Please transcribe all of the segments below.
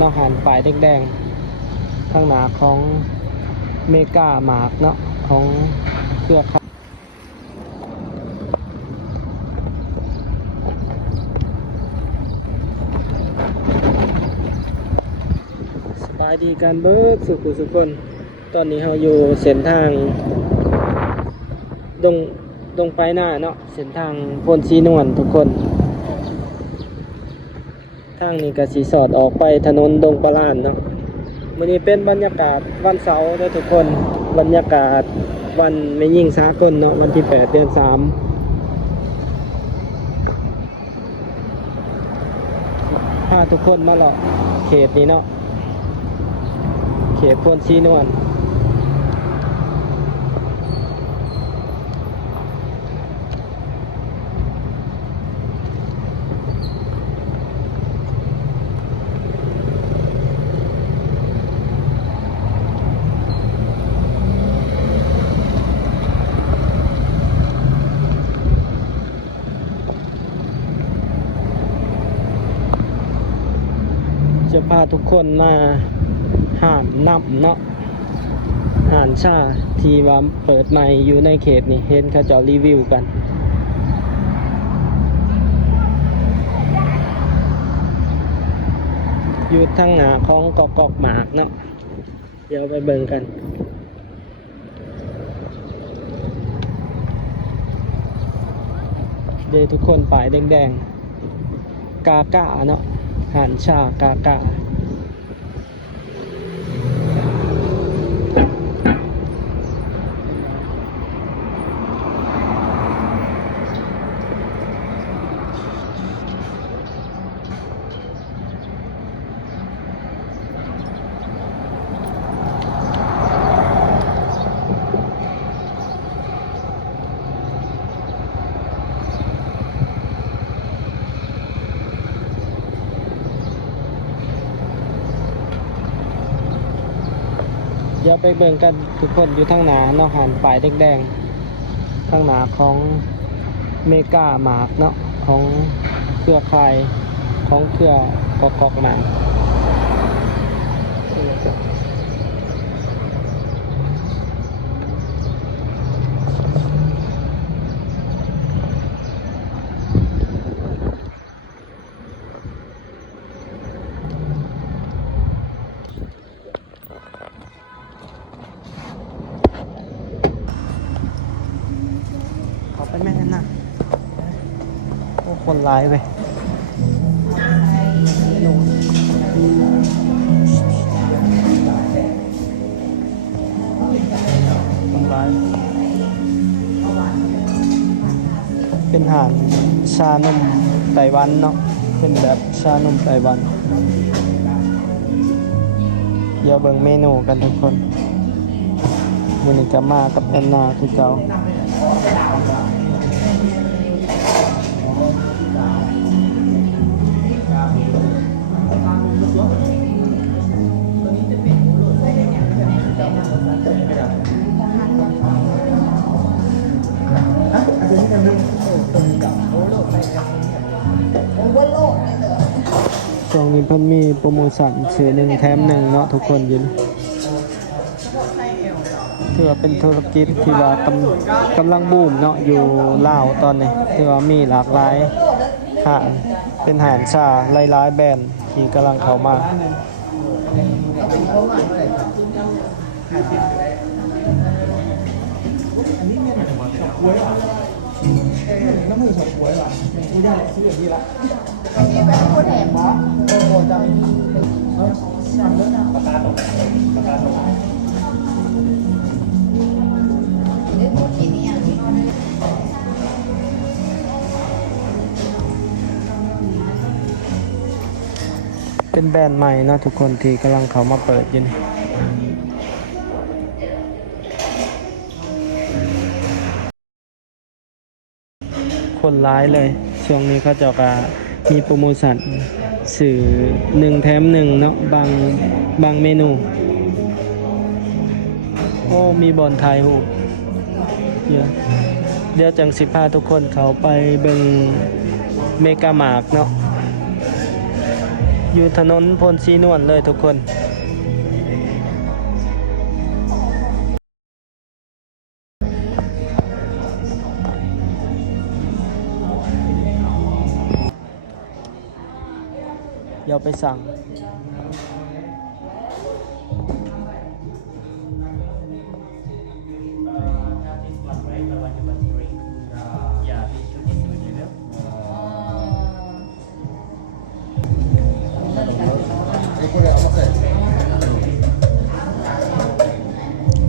เนาะหันปลายแดงๆข้างหน้าของเมกามาร์กเนาะของเครือข่ายสบายดีกันเบิดสุขคนตอนนี้เราอยู่เส้นทางตรงไปหน้าเนาะเส้นทางพนชีนวลทุกคนทางนี้ก็สีสอดออกไปถนนดงปลานเนาะวันนี้เป็นบรรยากาศวันเสาร์ด้วยทุกคนบรรยากาศวันไม่ยิ่งสากลเนาะวันที่8 เดือน 3พาทุกคนมาเลาะเขตนี้เนาะเขตพนชีนวลจะพาทุกคนมาหาดน้ำเนาะหาดชาที่ว่าเปิดใหม่อยู่ในเขตนี่เห็นเขาเจ้ารีวิวกันอยู่ทางหน้าของกอกหมากเนาะเดี๋ยวไปเบิ่งกันเดี๋ยวทุกคนปลายแดงๆกากะเนาะหาดชากากะเดี๋ยวไปเบิ่งกันทุกคนอยู่ทางหน้าเนาะหันปลายแดงๆทางหน้าของเมกามาร์กเนาะของเครือข่ายของเครือกอกหมากเขาไปแม่น่ะโอ้คนร้ายเว้ยคนร้ายเป็นอาหารชานมไต้หวันเนาะเป็นแบบชานมไต้หวันเดี๋ยวเบิ่งเมนูกันทุกคนวันนี้จะมากับแอนนาคือเก่าช่วงนี้เพิ่นมีโปรโมชั่นซื้อ1 แถม 1เนาะทุกคนยินถือว่าเป็นธุรกิจที่ว่ากำลังบูมเนาะอยู่ลาวตอนนี้ถือว่ามีหลากหลายห้างเป็นอาหารชาหลายๆแบรนด์ที่กำลังเข้ามาน้ำมือสวยว่ะกูได้ซื้อแบบนี้ละอันนี้เป็นผู้แทนเหรอโอ้โหจะไม่มีนำเยอะนะปากกาตกปากกาตกเป็นแบรนด์ใหม่นะทุกคนที่กำลังเขามาเปิดอยู่นี่คนร้ายเลยช่วงนี้เขาจะมีโปรโมชั่นสื่อ1 แถม 1เนาะบางเมนูโอ้มีบอลไทยหูเดี๋ยวจังสิพาทุกคนเขาไปเบิ่งเมกามาร์กเนาะ อยู่ถนนพลสีนวลเลยทุกคนเดี๋ยวไปสั่ง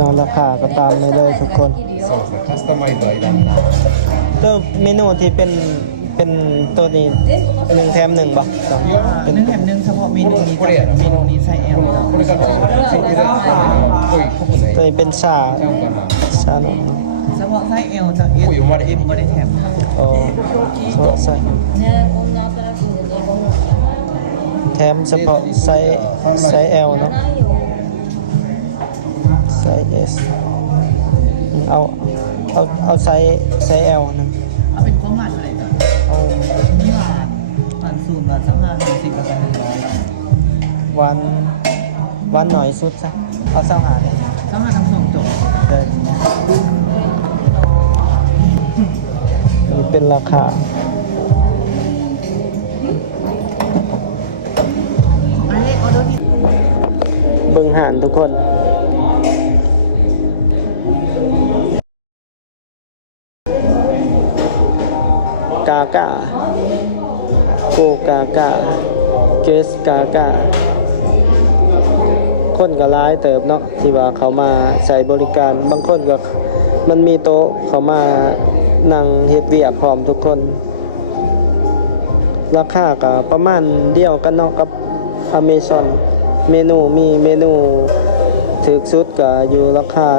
นอนราคาก็ตามนี้เลยทุกคน そうですね、カスタマイズはいらんな。 ตัวเมนูที่เป็นตัวนี้1 แถม 1บ่เป็น 1 แถม 1เฉพาะเมนูนี้ これやろ。 เมนูนี้ไซส์ L จ้ะ これからついてるやつ濃い濃くない。 ตัวนี้เป็นชา ちゃうかな。 ชาเนาะ เฉพาะไซส์ L จ้ะ S บ่ได้แถม อ๋อใช่แถมเฉพาะไซส์ L เนาะไซส์ S เอาไซส์ L นึง เอาเป็นความหวานอะไรจ้ะ เอา มีหวาน0หวาน25 50แล้วก็100 หวานหน่อยสุดซะเอาเศร้าหาเลย ทั้งมาทั้ง2จบ เดินนี่เป็นราคา อันเลขออเดอร์ที่ เบิ่งหานทุกคนกากาโกกากาเกสกากาคนก็ร้ายเติบเนาะที่ว่าเขามาใช้บริการบางคนก็มันมีโต๊ะเขามานั่งเฮ็ดเวียกพร้อมทุกคนราคาก็ประมาณเดียวกันเนาะกับ Amazon เมนูถูกสุดก็อยู่ราคา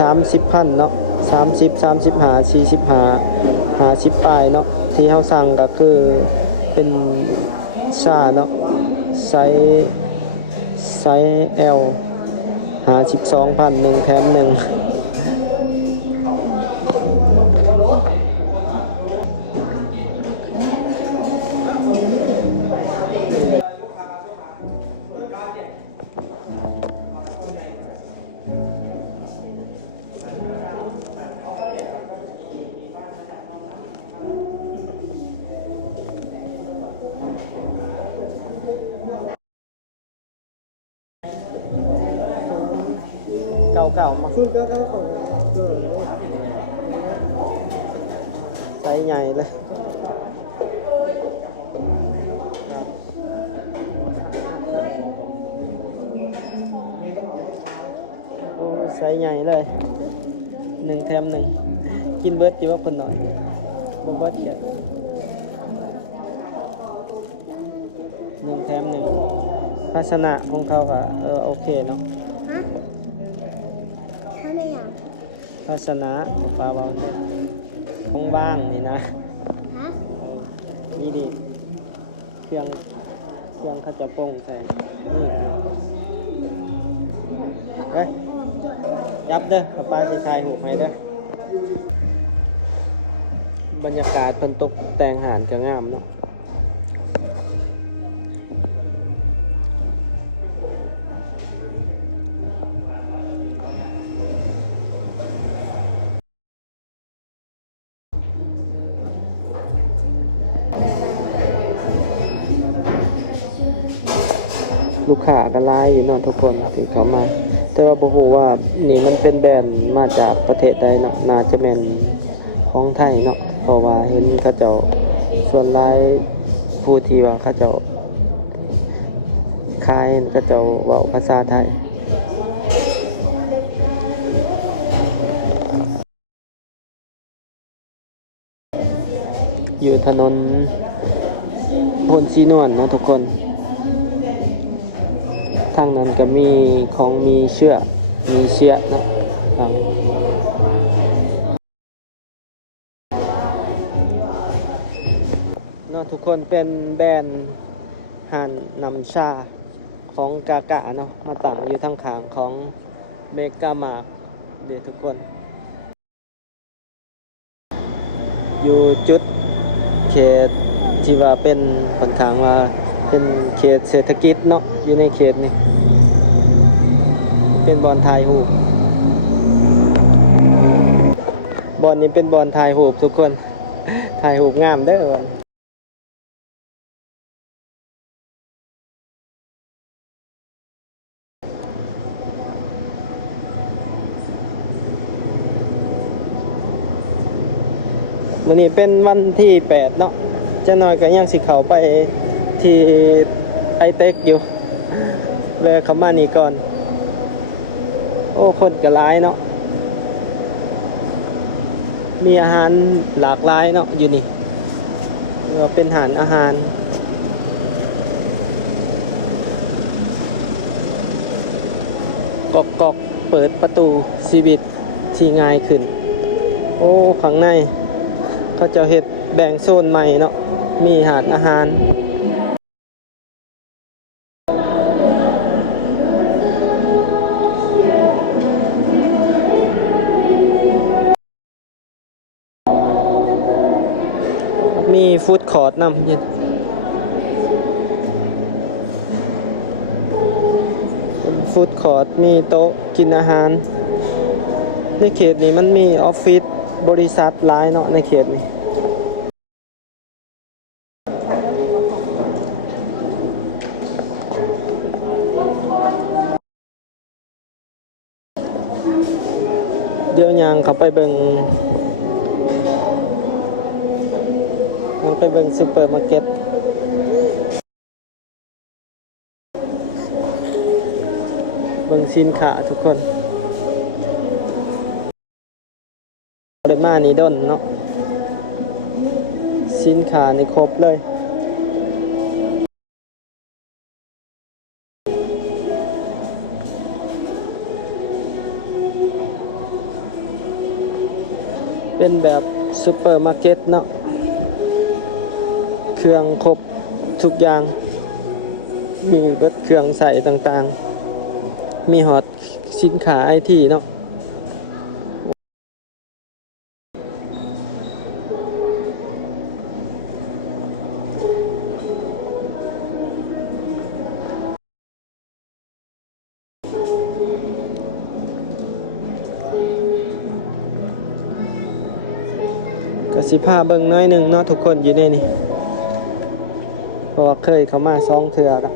30,000 เนาะ30 35 45 50ปลายเนาะที่เฮาสั่งก็คือเป็นชาเนาะไซส์ L 52,000 1 แถม 1เก่าๆมาไซส์ใหญ่เลยโอ้ไซส์ใหญ่เลย1 แถม 1กินเบิร์ดจีว่าคนหน่อยบ่เบิร์ดเขียน1 แถม 1ภาชนะของเขาก็โอเคเนาะ ฮะทำไมอ่ะ ภาชนะของปลาบอลเนี่ยของบ้างนี่นะ ฮะ นี่ดิเครื่องเขาจะโป้งใส่นี่เฮ้ยยับเด้อปลาสิทายหูให้เด้อบรรยากาศเพิ่นตกแต่งหารก็งามเนาะลูกค้าก็หลายอยู่เนาะทุกคนที่เขามาแต่ว่าบ่ฮู้ว่านี่มันเป็นแบรนด์มาจากประเทศใดเนาะน่าจะแม่นของไทยเนาะเพราะว่าเห็นเขาเจ้าส่วนหลายผู้ที่ว่าเขาเจ้าขายเขาเจ้าเว้าภาษาไทยอยู่ถนนพลสีนวลเนาะทุกคนทางนั้นก็มีของมีเชือกเนาะทางเนาะทุกคนเป็นแบรนด์ห่านนำชาของกากะเนาะมาตั้งอยู่ทางข้างของเมกามาร์ทเดี๋ยวทุกคนอยู่จุดเขตที่ว่าเป็นค่อนข้างว่า เป็นเขตเศรษฐกิจเนาะอยู่ในเขตนี่เป็นบอนถ่ายรูปบอนนี้เป็นบอนถ่ายรูปทุกคนถ่ายรูปงามเด้อวันวันนี้เป็นวันที่8เนาะจะน้อยก็ยังสิเข้าไปที่ไอเต็กอยู่แวะเข้ามานี่ก่อนโอ้คนก็หลายเนาะมีอาหารหลากหลายเนาะอยู่นี่เป็นอาหารกอกเปิดประตูชีวิตที่ง่ายขึ้นโอ้ข้างในเขาจะเฮ็ดแบ่งโซนใหม่เนาะมีอาหารมีฟู้ดคอร์ทนำฟู้ดคอร์ทมีโต๊ะกินอาหารในเขตนี้มันมีออฟฟิศบริษัทหลายเนาะในเขตนี้เดี๋ยวยางเขาไปเบิ่งซูเปอร์มาร์เก็ตเบิ่งสินค้าทุกคนเดมานี่ดนเนาะสินค้านี่ครบเลยเป็นแบบซูเปอร์มาร์เก็ตเนาะเครื่องครบทุกอย่างมีเบิดเครื่องใส่ต่างๆมีฮอตสินค้าไอทีเนาะก็สิพาเบิ่งน้อยหนึ่งเนาะทุกคนอยู่ในนี่เพราะว่าเคยเข้ามา2 เทื่อละ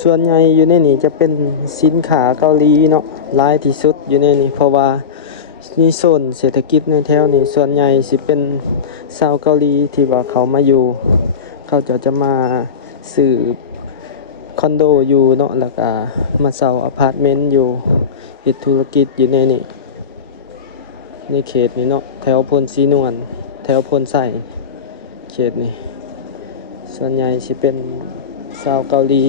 ส่วนใหญ่อยู่ในนี่จะเป็นสินค้าเกาหลีเนาะหลายที่สุดอยู่ในนี่เพราะว่านี่โซนเศรษฐกิจในแถวนี้ส่วนใหญ่สิเป็นชาวเกาหลีที่ว่าเขามาอยู่เขาจะมาซื้อคอนโดอยู่เนาะแล้วก็มาเช่าอพาร์ตเมนต์อยู่เฮ็ดธุรกิจอยู่ในนี่ในเขตนี้เนาะแถวพลศรีนวลแถวพลไส้เขตนี้ส่วนใหญ่สิเป็นชาวเกาหลี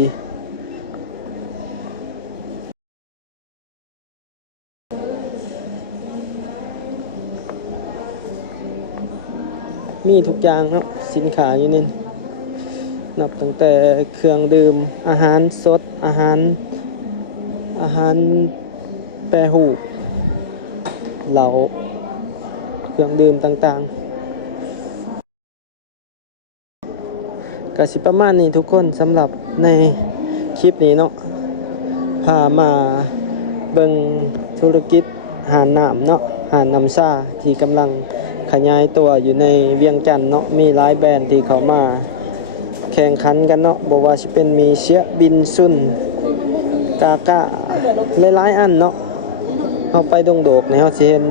มีทุกอย่างเนาะสินค้าอยู่นี่นับตั้งแต่เครื่องดื่มอาหารสดอาหารแปรรูปเหล้าเครื่องดื่มต่างๆก็สิประมาณนี้ทุกคนสำหรับในคลิปนี้เนาะพามาเบิ่งธุรกิจหาดน้ำเนาะหาดน้ำซ่าที่กำลังขยายตัวอยู่ในเวียงจันทน์เนาะมีหลายแบรนด์ที่เขามาแข่งขันกันเนาะบอกว่าสิเป็นมีเชียบินซุนกากะหลายๆอันเนาะเอาไปดงโดกในเฮาสิเห็น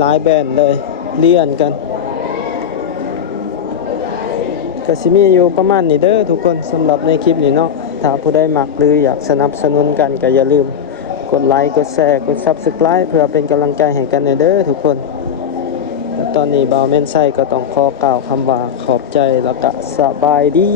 หลายแบรนด์เลยเลียนกันก็สิมีอยู่ประมาณนี้เด้อทุกคนสำหรับในคลิปนี้เนาะถ้าผู้ใดมักหรืออยากสนับสนุนกันก็อย่าลืมกดไลค์กดแชร์กด Subscribe เพื่อเป็นกำลังใจให้กันเด้อทุกคนตอนนี้บ่าวแม่นไส้ก็ต้องขอกล่าวคำว่าขอบใจแล้วก็สบายดี